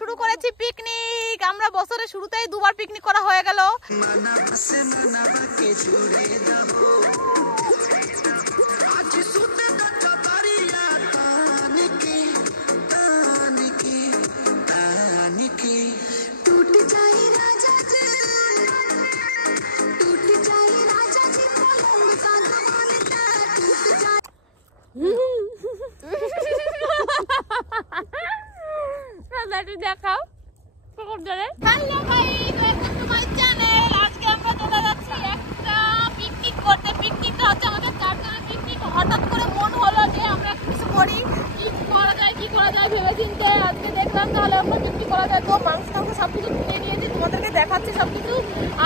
শুরু করেছি পিকনিক। আমরা বছরের শুরুতেই দুবার পিকনিক করা হয়ে গেল। দেখাও hello guys, welcome to my channel. আজকে আমরা চলে যাচ্ছি একটা পিকনিক করতে। পিকনিকটা হচ্ছে আমাদের চারজনের পিকনিক। হঠাৎ করে মন হলো যে আমরা কিছু করি, কি করা যায় ভেবে চিন্তে আজকে দেখলাম তাহলে আমরা পিকনিক করা যায়। তো মাংস সবকিছু কিনে নিয়েছি, তোমাদেরকে দেখাচ্ছি সবকিছু।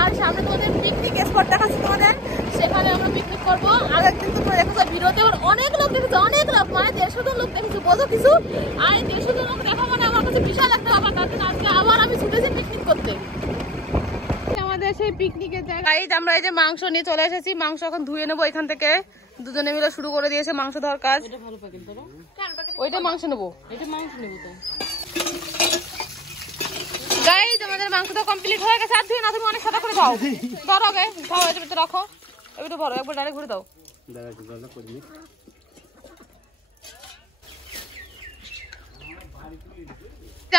আর সামনে তোমাদের পিকনিক স্পট দেখাচ্ছি তোমাদের, সেখানে আমরা পিকনিক করবো। আর একদিন তোমরা দেখেছো ভিডিওতে অনেক লোক দেখেছো, অনেক লোক মানে 150 জন লোক দেখেছো, বোঝো কিছু। আর 150 জন লোক দেখা মানে আমার কাছে বিশাল একটা ব্যাপার। তার আজকে আবার আমি ছুটেছি পিকনিক করতে। আমাদের সেই পিকনিকের জায়গায় আমরা এই যে মাংস নিয়ে চলে এসেছি। মাংস এখন ধুয়ে নেবো এখান থেকে। দুজনে মিলে শুরু করে দিয়েছে মাংস ধোয়ার কাজ। ওইটা মাংস নেবো, তো গাইস আমাদের মাংস তো কমপ্লিট হয়ে গেছে। আর ধুয়ে না, তুমি অনেক সাদা করে খাও। ধরো আগে খাও, এটা ভিতরে রাখো, এবার তো ভরো, একবার ডাইরেক্ট ঘুরে দাও।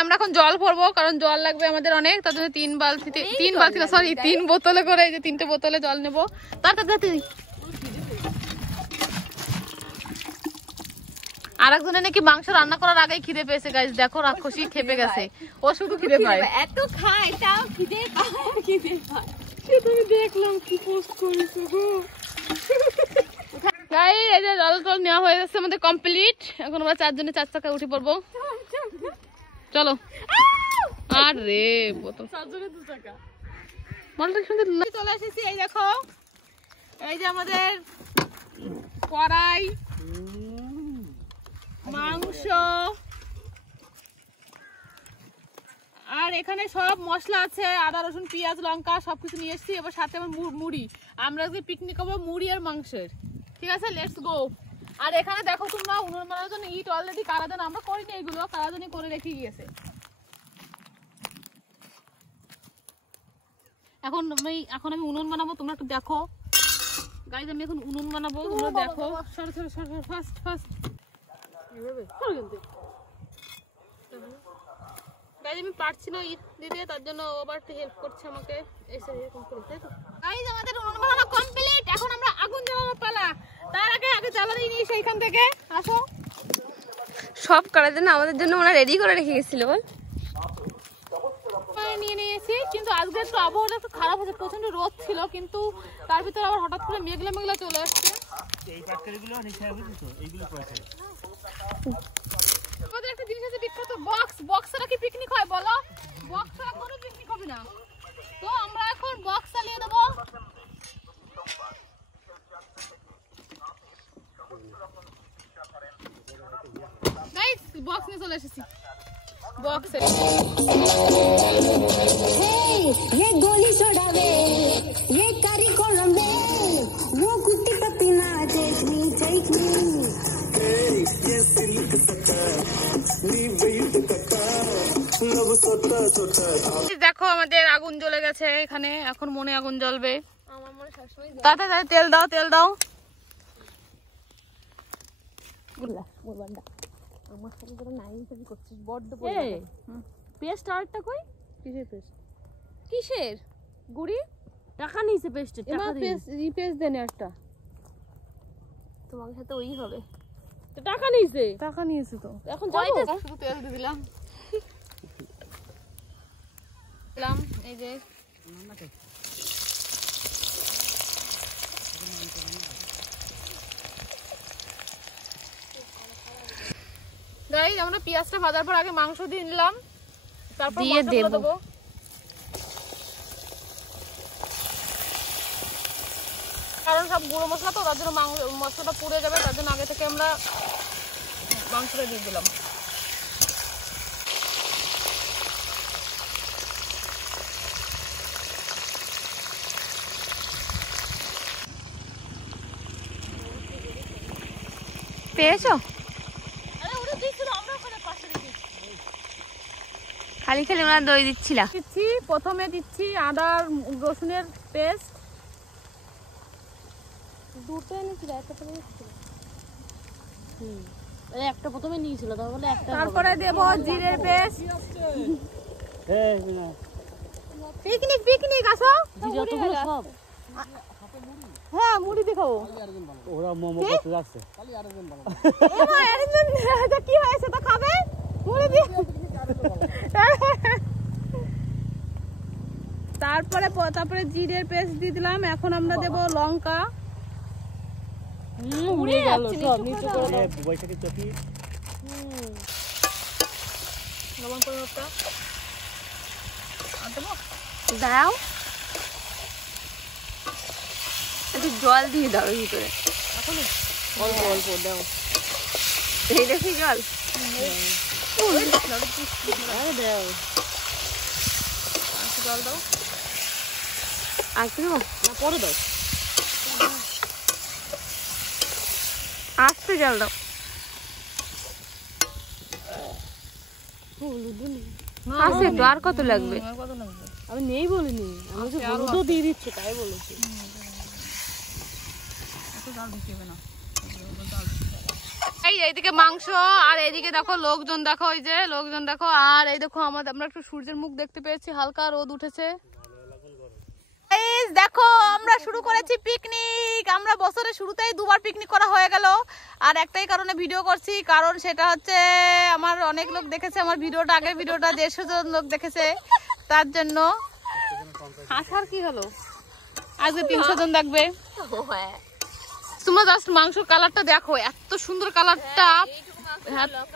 আমরা এখন জল ভরবো, কারণ জল লাগবে আমাদের অনেক। তার জন্য 3 বোতলে করে, এই যে 3টে বোতলে জল নেবো। তাড়াতাড়ি আর একজনে নাকি মাংস রান্না করার আগেই খিদে পেয়েছে গাইস। দেখো রাক্ষসী খেপে গেছে, ও শুধু খিদে পায়, এত খায় তাও খিদে পায়। তুমি দেখলাম কি পোস্ট করেছো গো গাইস। এই যে জল টল নেওয়া হয়ে যাচ্ছে আমাদের কমপ্লিট। এখন আমরা চারজনে 4 চাকায় উঠে পড়বো, চলো। আরে বোতল 4 জনে 2 টাকা মালটা সুন্দর চলে এসেছি। এই দেখো, এই যে আমাদের কড়াই, মাংস, আর এখানে সব মশলা আছে, আদা রসুন পেঁয়াজ লঙ্কা সবকিছু নিয়ে এসেছি। এবার সাথে আমার মুড়ি, আমরা আজকে পিকনিক করবো মুড়ি আর মাংসের। ঠিক আছে, লেটস গো। আর এখানে দেখো তোমরা উনুন মারার জন্য ইট অলরেডি কারাদান, আমরা করিনি এগুলো, কারাদানি করে রেখে গিয়েছে। এখন আমি উনুন বানাবো, তোমরা একটু দেখো গাইজ। আমি এখন উনুন বানাবো, তোমরা দেখো। ফার্স্ট আমি পারছি না ইট দিতে, তার জন্য আবার হেল্প করছে আমাকে। আমাদের উনুন বানানো কমপ্লিট। এখন আমরা আগুন জ্বালানোর পালা। তার আগে জ্বালানি নিয়ে সেইখান থেকে আসো। সব করার জন্য আমাদের জন্য ওরা রেডি করে রেখে গেছিল বল। নিয়ে নিয়েছি, কিন্তু আজকে একটু আবহাওয়াটা একটু খারাপ হয়েছে, প্রচন্ড রোদ ছিল, কিন্তু তার ভিতরে আবার হঠাৎ করে মেঘলা চলে আসছে। আমাদের একটা জিনিস আছে বিখ্যাত, বক্স ছাড়া কি পিকনিক হয় বলো? বক্স ছাড়া কোনো পিকনিক হবে না। তো আমরা এখন বক্স চালিয়ে দেবো। গাইস বক্স নিয়ে চলে এসেছি। बॉक्स है ये गोली छोड़ावे ये कारी कोलंबे वो कुट्टी पतिना जेठनी जेठनी ये सिल्क सता नी वेट कटा लब सोता सोता। দেখো আমাদের আগুন জ্বলে গেছে এখানে, এখন মনে আগুন জ্বলবে। আমার মনে সবসময় তাড়াতাড়ি তেল দাও গুলা মোরবান্ডা আমার সাথে তোরা নাই হিসেবে করছিস বড্ড বড়। পেস্ট আরটা কই? কিসের গুড়ি? টাকা নিছে পেস্টের, টাকা দিয়ে পেস্ট দেন একটা। তোমার সাথে ওই হবে তো, টাকা নিয়েছে তো। এখন যাবো, শুধু তেল দিয়ে দিলাম। এই যে গাইস আমরা পেঁয়াজটা ভাজার পর আগে মাংস দিয়ে নিলাম, তারপর দিয়ে দেবো। কারণ সব গুঁড়ো মশলা তো, তার জন্য মশলাটা পুড়ে যাবে, তার জন্য আগে থেকে আমরা মাংসটা দিয়ে দিলাম। পেয়েছো? খালি খালি ওরা দই দিচ্ছিলা। দিচ্ছি প্রথমে দিচ্ছি আদা রসুনের পেস্ট, দুটো এনেছিল, একটা তো এনেছিল। একটা প্রথমে নিয়েছিল, তারপরে একটা। তারপরে দেব জিরের পেস্ট। পিকনিক পিকনিক আসো, যতগুলো সব। হ্যাঁ মুড়ি দেখাবো। ওরা মোমো করতে যাচ্ছে। কি হয়েছে তো খাবে মুড়ি দিয়ে। তারপরে জিরের পেস্ট দিয়ে দিলাম। এখন আমরা দেব লঙ্কা। উড়ে যাচ্ছে সব নিচে করে দাও। বৈশাখী চকি লবণ পরিমাপটা দাঁড়াও, একটু জল দিয়ে দাও এর ভিতরে। অল্প অল্প দাও। এই দেখি জল। দাও জল দাও। আর কি দেবো? না, পরে দাও। আস্তে জল দাও। আছে তো, আর কত লাগবে? আমি নেই বলিনি, আমি তো হলুদও দিয়ে দিচ্ছি, তাই বলেছি। এই এইদিকে মাংস, আর এইদিকে দেখো লোকজন, দেখো ওই যে লোকজন দেখো। আর এই দেখো আমরা একটু সূর্যের মুখ দেখতে পেয়েছি, হালকা রোদ উঠেছে। দেখো আমরা শুরু করেছি পিকনিক। আমরা বছরের শুরুতেই দুবার পিকনিক করা হয়ে গেল। আর একটাই কারণে ভিডিও করছি, কারণ সেটা হচ্ছে আমার অনেক লোক দেখেছে আমার ভিডিওটা, আগের ভিডিওটা 150 জন লোক দেখেছে, তার জন্য। আসার কি হলো, আজকে 300 জন দেখবে। তোমরা জাস্ট মাংসের কালারটা দেখো, এত সুন্দর কালারটা,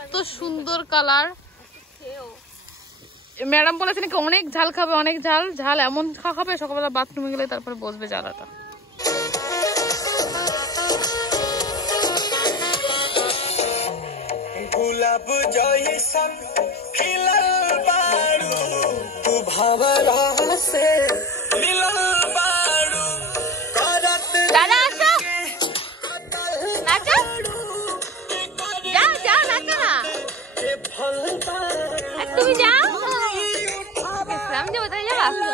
এত সুন্দর কালার। ম্যাডাম বলেছে নাকি অনেক ঝাল খাবে, অনেক ঝাল। ঝাল এমন খাবে সকালবেলা বাথরুমে গেলে তারপরে বসবে জ্বালাটা। गुलाब जैसन खिलल बारू, तू भंवरा से मिलल बारू, करत দাদা আসো, নাচো, যাও যাও, নাচো না, আর তুমি যাও। আমি যাবো, তাই যাবা না?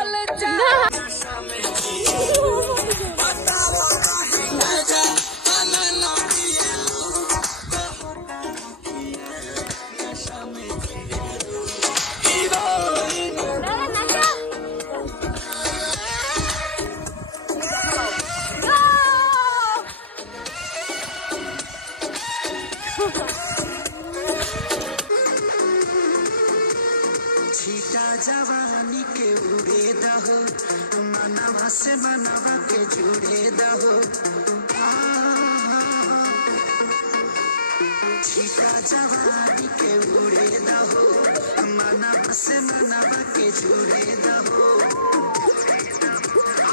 छीटा जवानी के उड़े दहो, मनवा से मनवा के जुड़े दहो। छीटा जवानी के उड़े दहो, मनवा से मनवा के जुड़े दहो।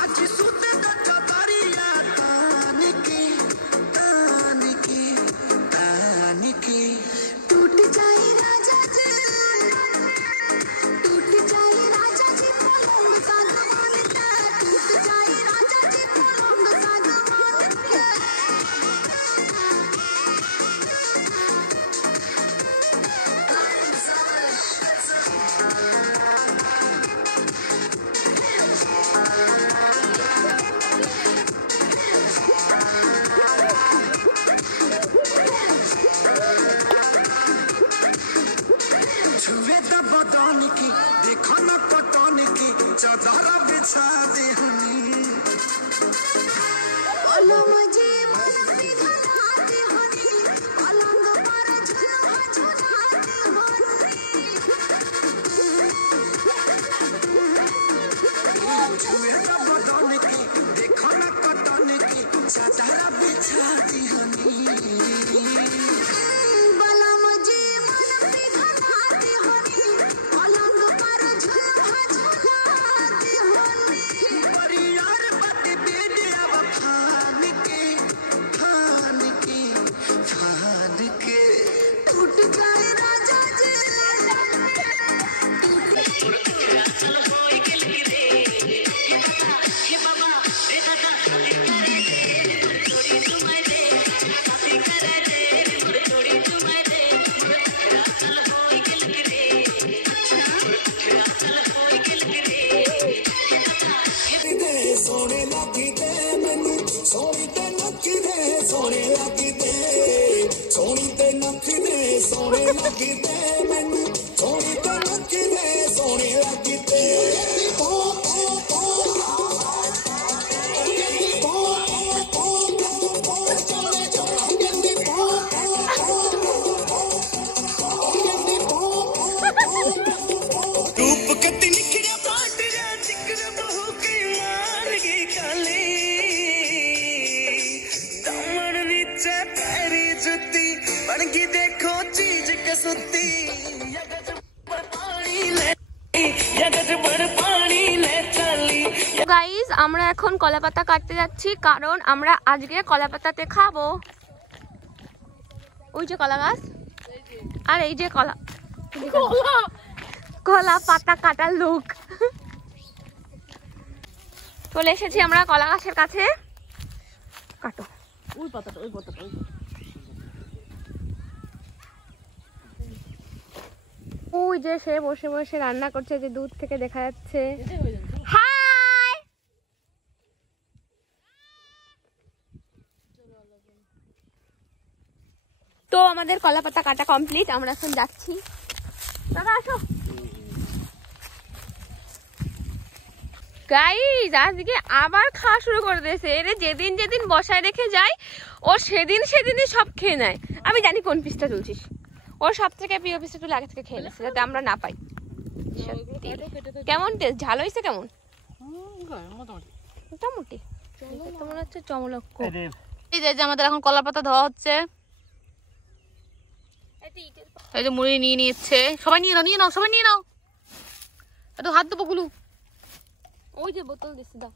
आज सुत दरिया तान के तान के तान के, टूट जाए राजा जी, टूट जाए राजा जी पलंग सागवान के, टूट जाए राजा जी पलंग सागवान के। छुए द बदन की, देखो न पटन की, चादर बिछा दे हनी। मुझे पिघलाते हनी, पलंग पर झुलवा झुलाते हनी। छुए द बदन की, देखो न पटन की, चादर बिछा दे हनी। গাইস আমরা এখন কলাপাতা কাটতে যাচ্ছি, কারণ আমরা আজকে কলাপাতাতে খাবো। ওই যে কলা গাছ আর এই যে কলা পাতা কাটার লোক। চলে এসেছি আমরা কলা গাছের কাছে। কাটো ওই পাতাটা, ওই পাতাটা, ওই যে সে বসে বসে রান্না করছে, যে দূর থেকে দেখা যাচ্ছে। তো আমাদের কলাপাতা কাটা কমপ্লিট, আমরা এখন যাচ্ছি। দাদা আসো। গাইস আজকে আবার খাওয়া শুরু করে দিয়েছে। এর যেদিন যেদিন বসায় রেখে যায় ও সেদিনই সব খেয়ে নেয়। আমি জানি কোন পিসটা তুলছিস, ওর সব থেকে প্রিয় পিসটা তুলে আগে থেকে খেয়ে নিচ্ছে যাতে আমরা না পাই। কেমন টেস্ট? ঝাল হয়েছে কেমন? মোটামুটি তো মনে হচ্ছে চমলক্ষ। এই যে আমাদের এখন কলা পাতা ধোয়া হচ্ছে। এই যে মুড়ি নিয়ে নিচ্ছে, সবাই নিয়ে নাও সবাই নিয়ে নাও। একটু হাত দেবো গুলু। ওই যে বোতল দিচ্ছে দাও।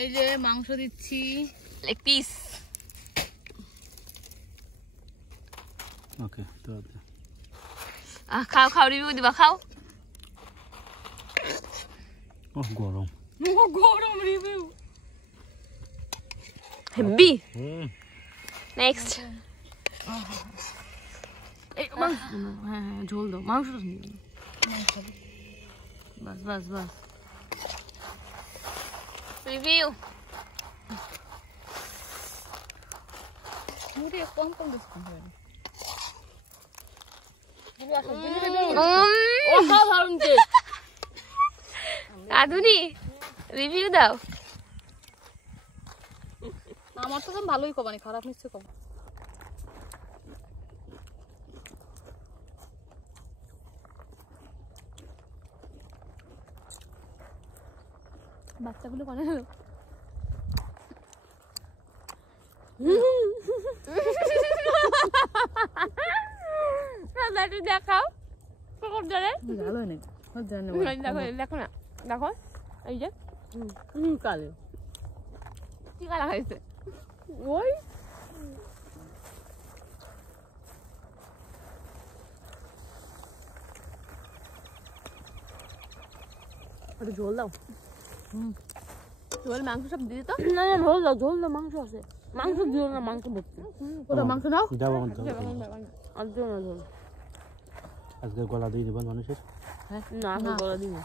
এই যে মাংস দিচ্ছি, লেগ পিস। ওকে তো খাও খাও, রিভিউ দিবা, খাও। ও গরম গরম রিভিউ হেভি। নেক্সট হ্যাঁ ঝোল দাও, মাংসটা বাস বাস বাস। রিভিউ। মুড়ি কম কম দিচ্ছি। আধুনি রিভিউ দাও। আমার তো ভালোই কমানি, খারাপ নিশ্চয় কম। বাচ্চাগুলো করে হলো দেখাও দেখো না, দেখো এই যে কালে কি কালা খাইছে। ওই ঝোল দাও। ঝোল মাংস সব দিয়ে তো। না না ঝোল দাও, ঝোল দাও, মাংস আছে। মাংস দিও না, মাংস ভর্তি। ওটা মাংস নাও। যাবো আর দিও না ঝোল। আজকে গলা দিয়ে দিবেন মানুষের। না গলা দিই না।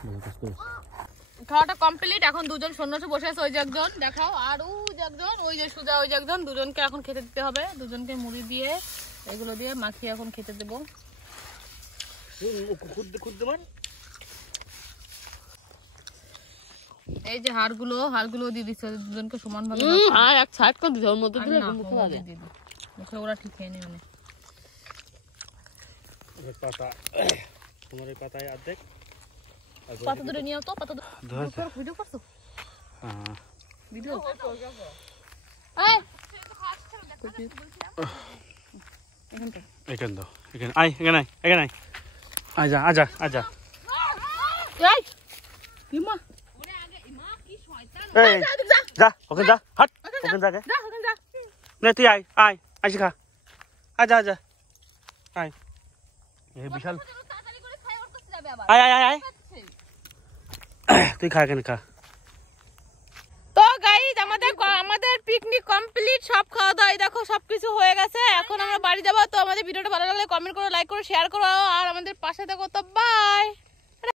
খাওয়াটা কমপ্লিট। এখন দুজন সন্ন্যাসী বসে আছে। ওই যে একজন দেখাও, আর ওই যে একজন, ওই যে সুজা, ওই যে একজন। দুজনকে এখন খেতে দিতে হবে। দুজনকে মুড়ি দিয়ে এগুলো দিয়ে মাখিয়ে এখন খেতে দেবো। এই যে হাড়গুলো দিয়ে দিচ্ছে দুজনকে সমান ভাবে। আর এক সাইড করে দিও, ওর মধ্যে দিলে মুখে লাগে। মুখে ওরা ঠিক খেয়ে নেবে। পাতা তোমার এই পাতায় অর্ধেক পাতা ধরে নিয়ে তো, পাতা ভিডিও করছো? হ্যাঁ ভিডিও এখান দাও, এখানে আয়, এখানে আয়, এখানে আয়। আজা আজা আজা। এই যা, ওখানে যা, হাট, ওখানে যা। না তুই আয়, আয় আসি খা। আজা আজা আয়। এই বিশাল, আয় আয় আয় আয়, তুই খা, এখানে খা। তো গাইস আমাদের পিকনিক কমপ্লিট, সব খাওয়া দাওয়া দেখো সবকিছু হয়ে গেছে। এখন আমরা বাড়ি যাবো। তো আমাদের ভিডিওটা ভালো লাগলে কমেন্ট করো, লাইক করো, শেয়ার করো, আর আমাদের পাশে থাকো। তো বাই।